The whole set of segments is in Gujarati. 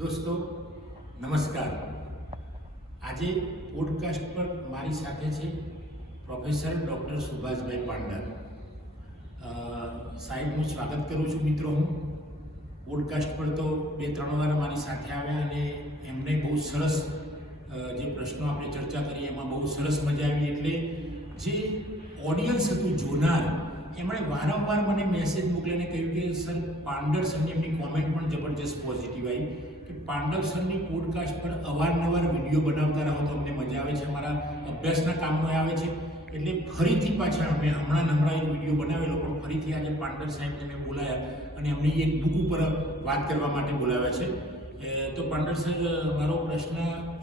દોસ્તો નમસ્કાર. આજે પોડકાસ્ટ પર મારી સાથે છે પ્રોફેસર ડૉક્ટર સુભાષભાઈ પાંડર. સાહેબનું સ્વાગત કરું છું મિત્રો. હું પોડકાસ્ટ પર તો 2-3 વાર મારી સાથે આવ્યા અને એમને બહુ સરસ જે પ્રશ્નો આપણે ચર્ચા કરી એમાં બહુ સરસ મજા આવી. એટલે જે ઓડિયન્સ હતું જોનાર, એમણે વારંવાર મને મેસેજ મોકલીને કહ્યું કે સર પાંડર સરની એમની કોમેન્ટ પણ જબરજસ્ત પોઝિટિવ આવી કે પાંડર સરની પોડકાસ્ટ પર અવારનવાર વિડીયો બનાવતા રહો તો અમને મજા આવે છે, અમારા અભ્યાસના કામમાં આવે છે. એટલે ફરીથી પાછા અમે હમણાં એક વિડીયો બનાવેલો, પણ ફરીથી આજે પાંડર સાહેબને મેં બોલાયા અને એમની એક બુક ઉપર વાત કરવા માટે બોલાવ્યા છે. તો પાંડર સર, મારો પ્રશ્ન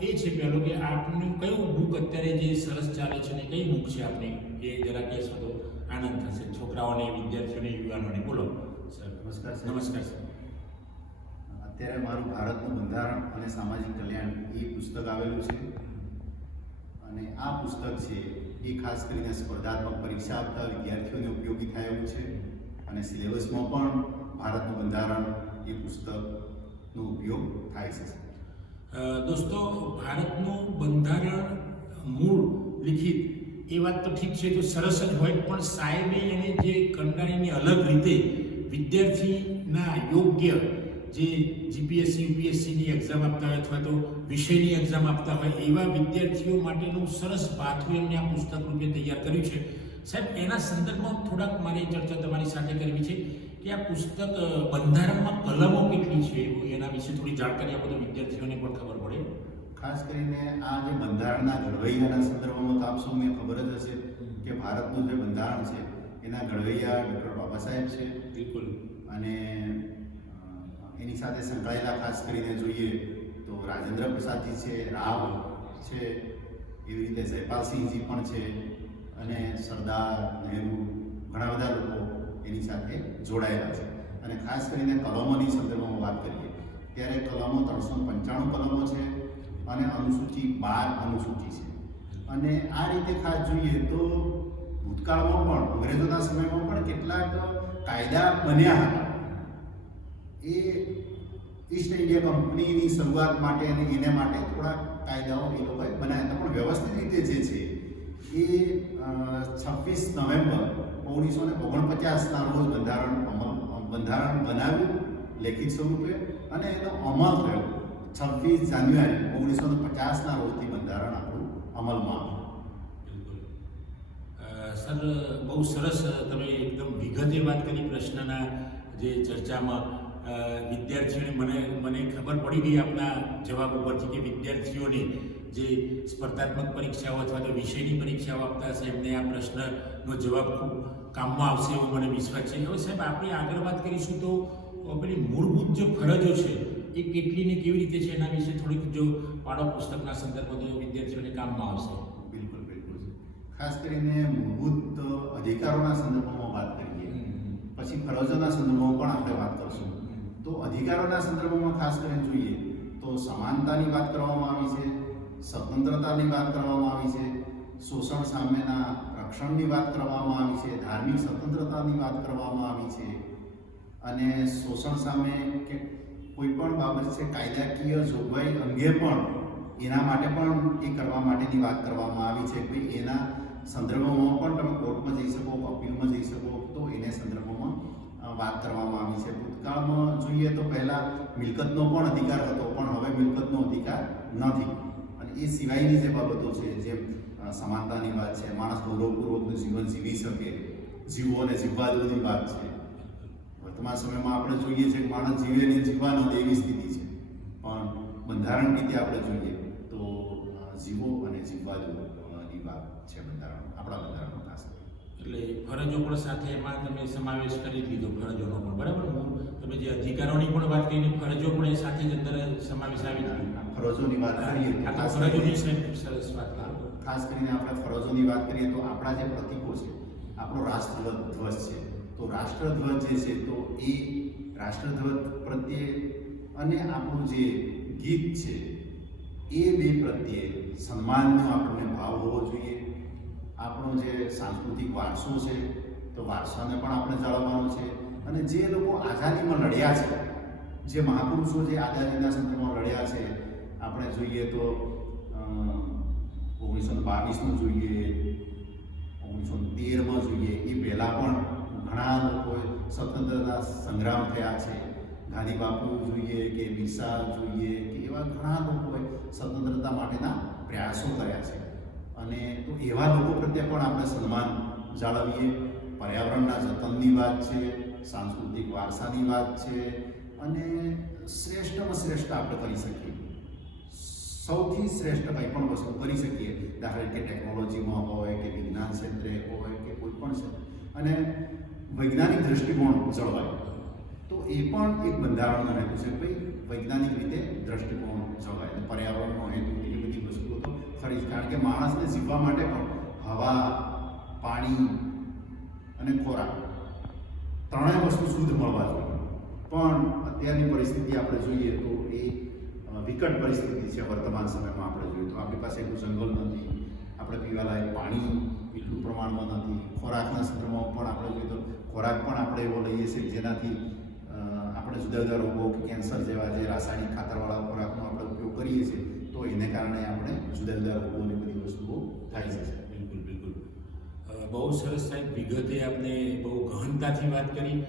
એ છે પહેલો કે આપનું કયું બુક અત્યારે જે સરસ ચાલે છે ને કઈ બુક છે આપની, એ જરા કહેશો તો આનંદ થશે છોકરાઓને, વિદ્યાર્થીઓને, યુવાનોને. બોલો સર. નમસ્કાર સર. નમસ્કાર સર. અત્યારે મારું ભારતનું બંધારણ અને સામાજિક કલ્યાણ એ પુસ્તક આવેલું છે અને આ પુસ્તક છે એ ખાસ કરીને સ્પર્ધાત્મક પરીક્ષા આપતા વિદ્યાર્થીઓને ઉપયોગી થયેલું છે અને સિલેબસમાં પણ ભારતનું બંધારણ એ પુસ્તકનો ઉપયોગ થાય છે. દોસ્તો, ભારતનું બંધારણ મૂળ લિખિત એ વાત તો ઠીક છે, તો સરસ જ હોય, પણ સાહેબે એને જે કંડારીની અલગ રીતે વિદ્યાર્થીના યોગ્ય જે જીપીએસસી યુપીએસસીની એક્ઝામ આપતા હોય અથવા તો વિષયની એક્ઝામ આપતા હોય એવા વિદ્યાર્થીઓ માટેનું સરસ પાથું એમને આ પુસ્તક રૂપે તૈયાર કર્યું છે. સાહેબ, એના સંદર્ભમાં થોડાક મારી ચર્ચા તમારી સાથે કરવી છે કે આ પુસ્તક બંધારણમાં કલમો કેટલી છે એના વિશે થોડી જાણકારી આપો તો વિદ્યાર્થીઓને પણ ખબર પડે. ખાસ કરીને આ જે બંધારણના ઘડવૈયાના સંદર્ભમાં તો આપ સૌને ખબર જ હશે કે ભારતનું જે બંધારણ છે એના ઘડવૈયા ડૉક્ટર બાબા સાહેબ છે. બિલકુલ. અને એની સાથે સંકળાયેલા ખાસ કરીને જોઈએ તો રાજેન્દ્ર પ્રસાદજી છે, રાવ છે, એવી રીતે જયપાલસિંહજી પણ છે અને સરદાર નહેરુ, ઘણા બધા લોકો એની સાથે જોડાયેલા છે. અને ખાસ કરીને કલમોની સંદર્ભમાં વાત કરીએ ત્યારે કલમો 395 કલમો છે અને અનુસૂચિ 12 અનુસૂચિ છે. અને આ રીતે ખાસ જોઈએ તો ભૂતકાળમાં પણ અંગ્રેજોના સમયમાં પણ કેટલાક કાયદા બન્યા હતા. એ ઈસ્ટ ઇન્ડિયા કંપનીની શરૂઆત માટે અને એને માટે થોડાક કાયદાઓ એ લોકોએ બનાવ્યા હતા, પણ વ્યવસ્થિત રીતે જે છે એ 26 નવેમ્બર 1949ના રોજ બંધારણ બનાવ્યું લેખિત સ્વરૂપે અને એનો અમલ થયો 26 જાન્યુઆરી 1950ના રોજથી બંધારણ આપણું અમલમાં આવ્યું. સર, બહુ સરસ તમે એકદમ વિગતે વાત કરી પ્રશ્નના જે ચર્ચામાં. વિદ્યાર્થીઓને મને ખબર પડી ગઈ આપના જવાબ ઉપરથી કે વિદ્યાર્થીઓને જે સ્પર્ધાત્મક પરીક્ષાઓ અથવા તો વિષયની પરીક્ષાઓ આપતા હશે એમને આ પ્રશ્નનો જવાબ ખૂબ કામમાં આવશે એવો મને વિશ્વાસ છે. હવે સાહેબ, આપણે આગળ વાત કરીશું તો પેલી મૂળભૂત જે ફરજો છે એ કેટલી ને કેવી રીતે છે એના વિશે થોડીક જો પાડો પુસ્તકના સંદર્ભમાં તો વિદ્યાર્થીઓને કામમાં આવશે. બિલકુલ. ખાસ કરીને મૂળભૂત અધિકારોના સંદર્ભમાં વાત કરીએ, પછી ફરજોના સંદર્ભમાં પણ આપણે વાત કરશું. તો અધિકારોના સંદર્ભમાં ખાસ કરીને જોઈએ તો સમાનતાની વાત કરવામાં આવી છે, સ્વતંત્રતાની વાત કરવામાં આવી છે, શોષણ સામેના રક્ષણની વાત કરવામાં આવી છે, ધાર્મિક સ્વતંત્રતાની વાત કરવામાં આવી છે અને શોષણ સામે કે કોઈ પણ બાબત છે કાયદાકીય જોગવાઈ અંગે પણ એના માટે પણ એ કરવા માટેની વાત કરવામાં આવી છે કે એના સંદર્ભમાં પણ તમે કોર્ટમાં જઈ શકો, અપીલમાં જઈ શકો, તો એને સંદર્ભમાં વાત કરવામાં આવી છે. ભૂતકાળમાં જોઈએ તો પહેલાં મિલકતનો પણ અધિકાર હતો, પણ હવે મિલકતનો અધિકાર નથી. અને એ સિવાયની જે બાબતો છે, જેમ સમાનતાની વાત છે, માણસ ગૌરવપૂર્વકનું જીવન જીવી શકે, જીવો અને જીવવા દેવાની વાત છે. વર્તમાન સમયમાં આપણે જોઈએ છીએ કે માણસ જીવે ને જીવવા ન દે એવી સ્થિતિ છે, પણ બંધારણ રીતે આપણે જોઈએ તો જીવો અને જીવવા દેવાની વાત છે બંધારણ, આપણા બંધારણમાં ખાસ. એટલે ફરજો પણ સાથે એમાં તમે સમાવેશ કરી લીધો, ફરજોનો પણ. બરાબર. તમે જે અધિકારોની પણ વાત કરી, ફરજો પણ એ સાથે જ અંદર સમાવેશ આવી ગયો. ફરજોની વાત કરીએ તો ફરજોની સરસ વાત કરો. ખાસ કરીને આપણે ફરજોની વાત કરીએ તો આપણા જે પ્રતીકો છે, આપણો રાષ્ટ્રધ્વજ છે, તો રાષ્ટ્રધ્વજ જે છે તો એ રાષ્ટ્રધ્વજ પ્રત્યે અને આપણું જે ગીત છે એ બે પ્રત્યે સન્માનનો આપણને ભાવ હોવો જોઈએ. આપણો જે સાંસ્કૃતિક વારસો છે તો વારસાને પણ આપણે જાળવવાનો છે. અને જે લોકો આઝાદીમાં લડ્યા છે, જે મહાપુરુષો જે આઝાદીના સંદર્ભમાં લડ્યા છે, આપણે જોઈએ તો 1922નું જોઈએ, 1913માં જોઈએ, એ પહેલાં પણ ઘણા લોકોએ સ્વતંત્રતા સંગ્રામ થયા છે. ગાંધી બાપુ જોઈએ કે બિરસા જોઈએ કે એવા ઘણા લોકોએ સ્વતંત્રતા માટેના પ્રયાસો કર્યા છે. અને તો એવા લોકો પ્રત્યે પણ આપણે સન્માન જાળવીએ. પર્યાવરણના જતનની વાત છે, સાંસ્કૃતિક વારસાની વાત છે, અને શ્રેષ્ઠમાં શ્રેષ્ઠ આપણે કરી શકીએ. સૌથી શ્રેષ્ઠ કંઈ પણ વસ્તુ કરી શકીએ, દાખલા કે ટેકનોલોજીમાં હોય કે વિજ્ઞાન ક્ષેત્રે હોય કે કોઈ પણ ક્ષેત્રે, અને વૈજ્ઞાનિક દૃષ્ટિકોણ જળવાય, તો એ પણ એક બંધારણનો હેતુ છે. ભાઈ વૈજ્ઞાનિક રીતે દૃષ્ટિકોણ જળવાય. પર્યાવરણનો હેતુ એ બધી વસ્તુઓ તો ખરી જ, કારણ કે માણસને જીવવા માટે પણ હવા, પાણી અને ખોરાક ત્રણેય વસ્તુ શુદ્ધ મળવા જોઈએ. પણ અત્યારની પરિસ્થિતિ આપણે જોઈએ તો એ વિકટ પરિસ્થિતિ છે. વર્તમાન સમયમાં આપણે જોઈએ તો આપણી પાસે એટલું જંગલ નથી, આપણે પીવાલાયક પાણી એટલું પ્રમાણમાં નથી, ખોરાકના સંદર્ભમાં પણ આપણે જોઈએ તો ખોરાક પણ આપણે એવો લઈએ છીએ જેનાથી આપણે જુદા જુદા રોગો કે કેન્સર જેવા જે રાસાયણિક ખાતરવાળા ખોરાકનો આપણે ઉપયોગ કરીએ છીએ, તો એને કારણે આપણે જુદા જુદા રોગોની બધી વસ્તુઓ થાય છે. બિલકુલ બિલકુલ. બહુ સરસ સાહેબ, વિગતે આપને બહુ ગહનતાથી વાત કરી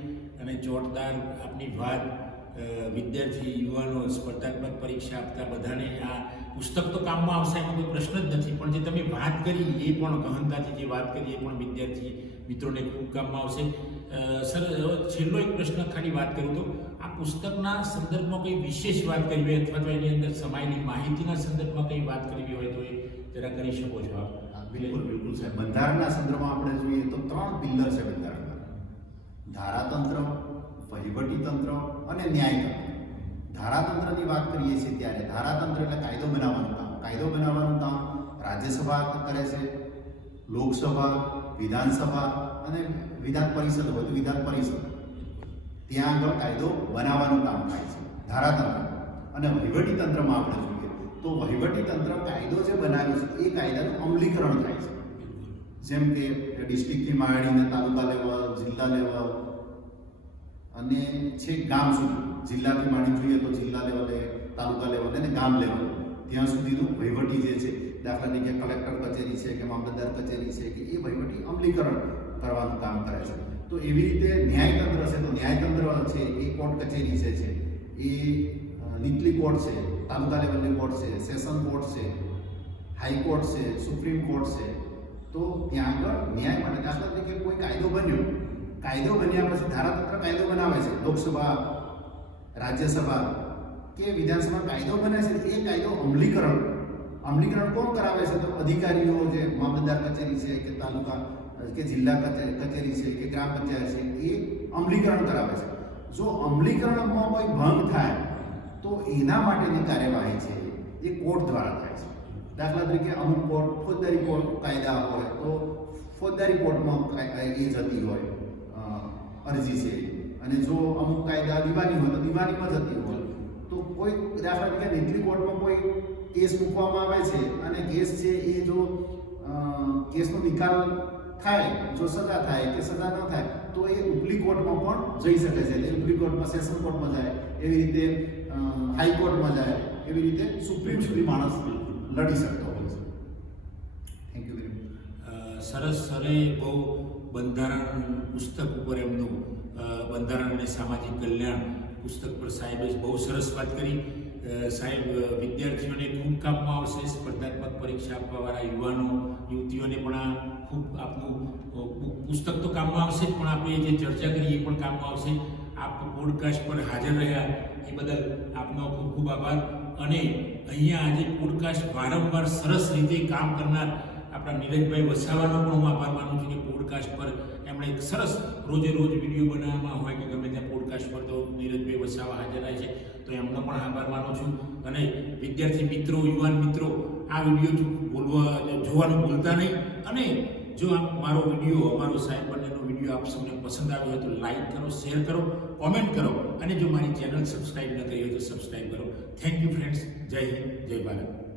અને જોરદાર આપની વાત વિદ્યાર્થી યુવાનો સ્પર્ધાત્મક પરીક્ષા આપતા બધાને આ પુસ્તક તો કામમાં આવશે એનો કોઈ પ્રશ્ન જ નથી, પણ જે તમે વાત કરી એ પણ ગહનતાથી જે વાત કરી એ પણ વિદ્યાર્થી મિત્રોને ખૂબ કામમાં આવશે. સર, છેલ્લો એક પ્રશ્ન ખાલી વાત કરું તો આ પુસ્તકના સંદર્ભમાં કંઈ વિશેષ વાત કરવી હોય અથવા તો એની અંદર સમાયેલી માહિતીના સંદર્ભમાં કંઈ વાત કરવી હોય તો એ જરા કરી શકો છો આપ? બિલકુલ બિલકુલ સાહેબ. બંધારણના સંદર્ભમાં આપણે જોઈએ તો 3 પિલ્લર છે બંધારણના: ધારાતંત્ર, વહીવટીતંત્ર અને ન્યાયતંત્ર. ધારાતંત્રની વાત કરીએ છીએ ત્યારે ધારાતંત્ર એટલે કાયદો બનાવવાનું કામ. કાયદો બનાવવાનું કામ રાજ્યસભા કરે છે, લોકસભા, વિધાનસભા અને વિધાન પરિષદ હોય તો વિધાન પરિષદ, ત્યાં આગળ કાયદો બનાવવાનું કામ થાય છે ધારાતંત્ર. અને વહીવટીતંત્રમાં આપણે જોઈએ તો વહીવટીતંત્ર કાયદો જે બનાવ્યો છે એ કાયદાનું અમલીકરણ થાય છે. જેમ કે ડિસ્ટ્રિક્ટથી માંડીને તાલુકા લેવલ, જિલ્લા લેવલ અને છેક ગામ સુધી, જિલ્લાથી માંડી જોઈએ તો જિલ્લા લેવલે, તાલુકા લેવલે અને ગામ લેવલે ત્યાં સુધીનું વહીવટી જે છે, દાખલા તરીકે કલેક્ટર કચેરી છે કે મામલતદાર કચેરી છે કે એ વહીવટી અમલીકરણ કરવાનું કામ કરે છે. તો એવી રીતે ન્યાયતંત્ર છે તો ન્યાયતંત્ર છે એ કોર્ટ કચેરી છે એ નીચલી કોર્ટ છે, તાલુકા લેવલની કોર્ટ છે, સેશન કોર્ટ છે, હાઈકોર્ટ છે, સુપ્રીમ કોર્ટ છે. તો ત્યાં આગળ ન્યાય માટે, દાખલા તરીકે કોઈ કાયદો બન્યો, કાયદો બન્યા પછી ધારાતંત્ર કાયદો બનાવે છે, લોકસભા, રાજ્યસભા કે વિધાનસભા કાયદો બને છે, એ કાયદો અમલીકરણ કોણ કરાવે છે? તો અધિકારીઓ, જે મામલતદાર કચેરી છે કે તાલુકા કે જિલ્લા કચેરી છે કે ગ્રામ પંચાયત છે, એ અમલીકરણ કરાવે છે. જો અમલીકરણમાં કોઈ ભંગ થાય તો એના માટેની કાર્યવાહી છે એ કોર્ટ દ્વારા થાય છે. દાખલા તરીકે અમુક કોર્ટ ફોજદારી કોર્ટ કાયદા હોય તો ફોજદારી કોર્ટમાં એ જતી હોય અરજી છે, અને જો અમુક કાયદા દીવાની હોય તો દીવાનીમાં જતી હોય. તો કોઈ દાખલા તરીકે નીચલી કોર્ટમાં કોઈ કેસ મૂકવામાં આવે છે અને કેસ છે એ જો કેસનો નિકાલ થાય, જો સજા થાય કે સજા ન થાય તો એ ઉપલી કોર્ટમાં પણ જઈ શકે છે. એટલે ઉપલી કોર્ટમાં, સેશન કોર્ટમાં જાય, એવી રીતે હાઈકોર્ટમાં જાય, એવી રીતે સુપ્રીમ સુધી માણસ લડી શકતો હોય છે. Thank you very much. સરસ. સરે બહુ બંધારણ પુસ્તક ઉપર એમનું બંધારણ અને સામાજિક કલ્યાણ પુસ્તક પર સાહેબે બહુ સરસ વાત કરી. સાહેબ, વિદ્યાર્થીઓને ખૂબ કામમાં આવશે, સ્પર્ધાત્મક પરીક્ષા આપવાવાળા યુવાનો યુવતીઓને પણ આ ખૂબ આપનું પુસ્તક તો કામમાં આવશે જ, પણ આપણે જે ચર્ચા કરી એ પણ કામમાં આવશે. આપ પોડકાસ્ટ પર હાજર રહ્યા એ બદલ આપનો ખૂબ ખૂબ આભાર. અને અહીંયા આજે પોડકાસ્ટ વારંવાર સરસ રીતે કામ કરનાર આપણા નીરજભાઈ વસાવાનો પણ હું આભાર માનું છું કે પોડકાસ્ટ પર એમણે એક સરસ રોજે રોજ વિડીયો બનાવવામાં હોય કે ગમે ત્યાં પોડકાસ્ટ પર તો નીરજભાઈ વસાવા હાજર રહે છે, તો એમનો પણ આભાર માનું છું. અને વિદ્યાર્થી મિત્રો, યુવાન મિત્રો, આ વિડીયો જોવાનું ભૂલતા નહીં. અને જો આપ મારો વિડીયો, અમારો સાહેબ બંનેનો વિડીયો આપ સૌને પસંદ આવ્યો હોય તો લાઈક કરો, શેર કરો, કોમેન્ટ કરો, અને જો મારી ચેનલ સબસ્ક્રાઈબ ન કરી હોય તો સબસ્ક્રાઈબ કરો. Thank you friends. જય હિન્દ, જય ભારત.